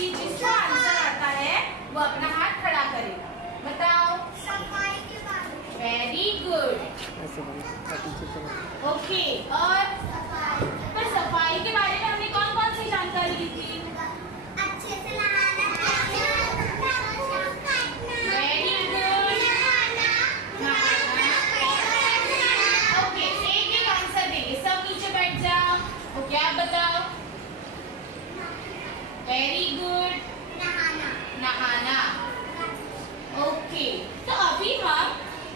व्यक्ति जिसको आंसर आता है वो अपना हाथ खड़ा करेगा। बताओ। सफाई के बारे में। Very good. ओके, और पर सफाई के बारे में हमने कौन कौन सी जानकारी ली थी? अच्छे से नहाना, वेरी गुड। ओके, एक एक आंसर देंगे, सब नीचे बैठ जाओ। ओके, आप बताओ। Very good. नहाना। ओके, तो अभी हम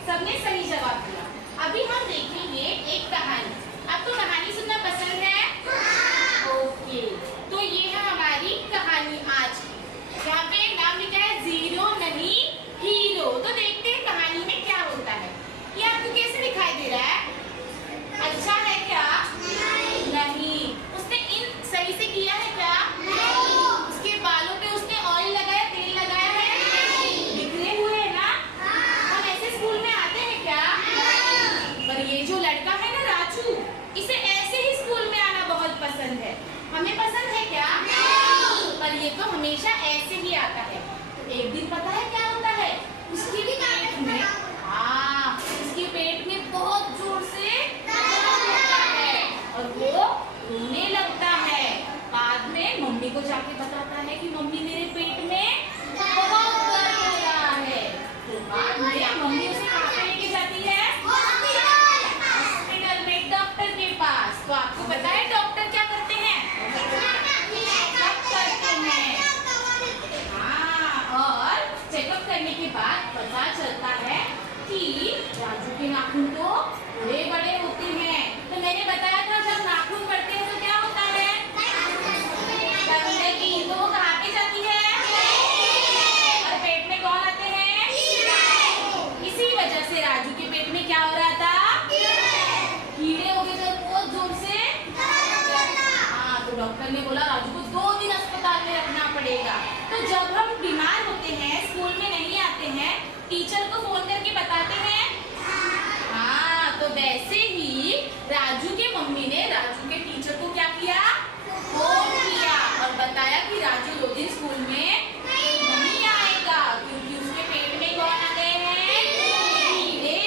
सबने सही जवाब दिया। अभी हम देखेंगे एक कहानी। आपको कहानी सुनना पसंद है? ओके, तो ये है हमारी कहानी आज की। यहाँ पे नाम लिखा है जीरो नहीं हीरो। तो देखते हैं कहानी में क्या होता है। ये आपको कैसे दिखाई दे रहा है? अच्छा है क्या? नहीं। उसने इन सही से किया है क्या? उसके बालों पे उसने ऑयल लगाया, तेल लगाया है? बिखरे हुए है ना? हम ऐसे स्कूल में आते हैं क्या? पर ये जो लड़का है ना राजू, इसे ऐसे ही स्कूल में आना बहुत पसंद है। हमें पसंद है क्या? पर ये तो हमेशा ऐसे ही आता है। तो एक दिन पता है क्या होता है? उसके पेट में, हाँ, उसके पेट में बहुत जोर से दर्द होता है और वो रोने लगता है। बाद में मम्मी को जाके बताता है कि मम्मी मेरे पेट में बहुत दर्द हो रहा है। तो बाद में मम्मी उसे कहाँ पे लेके जाती है? हॉस्पिटल में, डॉक्टर के पास। तो आपको पता है डॉक्टर क्या करते हैं? चेकअप करते हैं। हाँ, और चेकअप करने के बाद पता चलता है कि राजू के नाखून तो बड़े बड़े होते हैं। तो मैंने बताया था जब नाखून बढ़ते हैं तो क्या होता है? गंदगी। तो वो कहाँ पे जाती है? और पेट में कौन आते हैं? इसी वजह से राजू के पेट में क्या हो रहा था? कीड़े हो गए थे, बहुत जोर से। हाँ, तो डॉक्टर ने बोला राजू को 2 दिन अस्पताल में रखना पड़ेगा। तो जब हम बीमार होते हैं, स्कूल में नहीं आते हैं, टीचर को फोन करके बताते हैं। हाँ, तो वैसे ही राजू के मम्मी ने राजू के टीचर को क्या किया? फोन किया और बताया कि राजू 2 दिन स्कूल में नहीं आएगा क्योंकि उसके पेट में कौन आ गए हैं? कीड़े।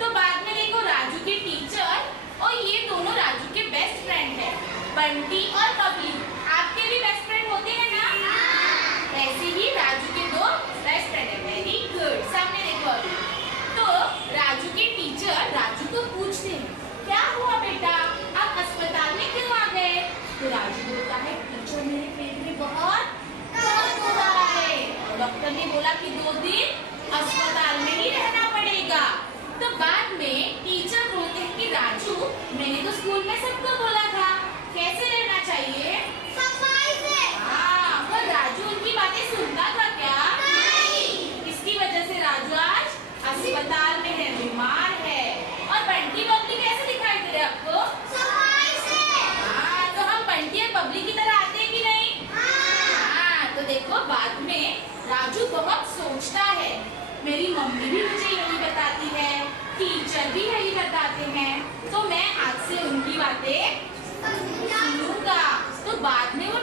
तो बाद में देखो राजू के टीचर और ये दोनों राजू के बेस्ट फ्रेंड है, बंटी और बबली। आपके भी बेस्ट फ्रेंड होते हैं ना? ऐसे ही राजू के 2 बेस्ट फ्रेंड है। Very good. सामने देखो अभी। तो राजू के टीचर राजू को पूछते हैं, क्या हुआ बेटा, आप अस्पताल में क्यों आ गए? तो राजू बोलता है टीचर मेरे पेट में बहुत दर्द हो रहा है। डॉक्टर ने बोला कि 2 दिन अस्पताल में ही रहना पड़ेगा। तो बाद में टीचर बोलते हैं कि राजू मैंने तो स्कूल में सबको बोला था कैसे रहना चाहिए? सफाई से। हाँ, पर राजू उनकी बातें सुनता था क्या? इसकी वजह से राजू आज अस्पताल में है, बीमार है। और बंटी बबली कैसे दिखाई दे रहे आपको? सफाई से। हाँ, तो हम बंटी और बबली की तरह आते हैं कि नहीं? हाँ, तो देखो बाद में राजू बहुत सोचता है, मेरी मम्मी भी मुझे यही बताती है, टीचर भी यही बताते हैं, तो मैं आज से उनकी बातें सुनूंगा। तो बाद में वो